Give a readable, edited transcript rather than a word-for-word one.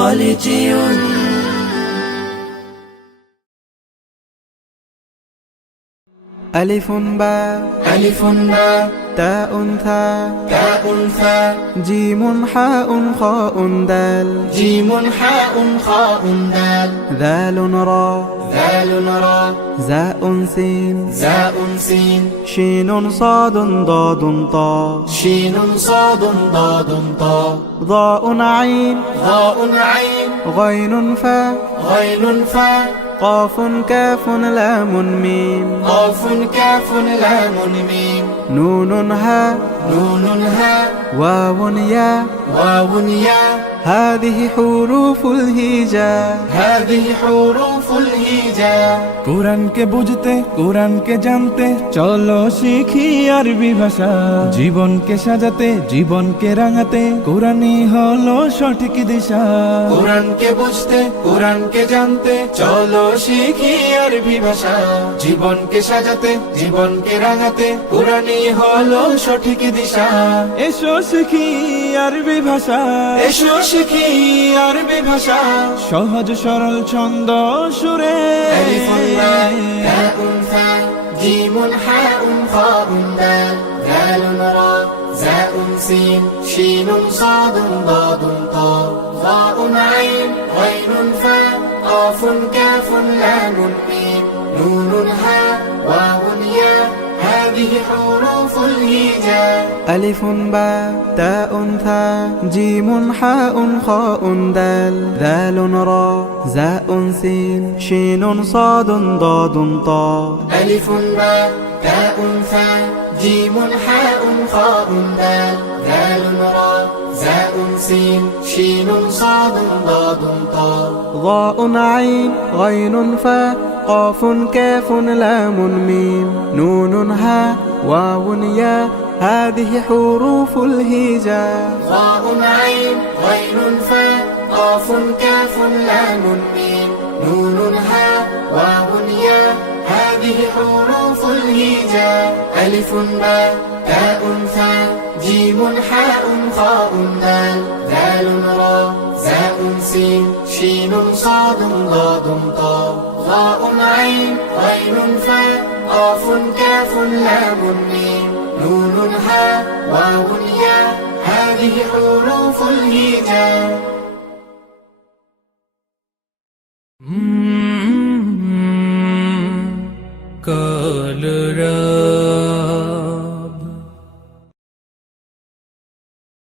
خالدي. ألف باء ألف باء تاء ثاء تاء ثاء جيم حاء خاء دال جيم حاء خاء دال ذال راء ذال راء زاء سين زاء سين شين صاد ضاد طاء شين صاد ضاد طاء ضاء عين ضاء عين غين فاء غين فاء قاف كاف لام ميم قاف كاف لام ميم نون هاء نون هاء واو ياء واو ياء هذه حروف الهجاء هذه حروف الهجاء কোরআনকে বুঝতে কোরআনকে জানতে চলো শিখি আরবি ভাষা জীবনকে সাজাতে জীবনকে রাঙাতে কোরআনই হলো সঠিক দিশা কোরআনকে বুঝতে কোরআনকে জানতে চলো শিখি আরবি ভাষা জীবনকে সাজাতে জীবনকে রাঙাতে কোরআনই হলো সঠিক দিশা এসো শিখি আরবি ভাষা এসো শিখি আরবি ভাষা সহজ সরল ছন্দ সুরে ألف باء تاء ثاء جيم حاء خاء دال ذال راء زاء سين شين صاد ضاد طاء ظاء عين غين فاء قاف كاف لام ميم نون هاء واو ياء هذه حروف الهجاء ألف باء تاء ثاء جيم حاء خاء دال ذال راء زاء سين شين صاد ضاد طاء ألف باء تاء ثاء جيم حاء خاء دال ذال راء زاء سين شين صاد ضاد طاء ضاء عين غين فاء قاف كاف لام ميم نون هاء واو ياء هذه حروف الهجاء ضاء عين غين فاء قاف كاف لام ميم نون هاء واو ياء هذه حروف الهجاء ألف باء تاء ثاء جيم حاء خاء دال ذال راء زاء سين شين صاد ضاد طاء ضاء عين غين فاء قاف كاف لام ميم نون هاء واو ياء هذه حروف الهجاء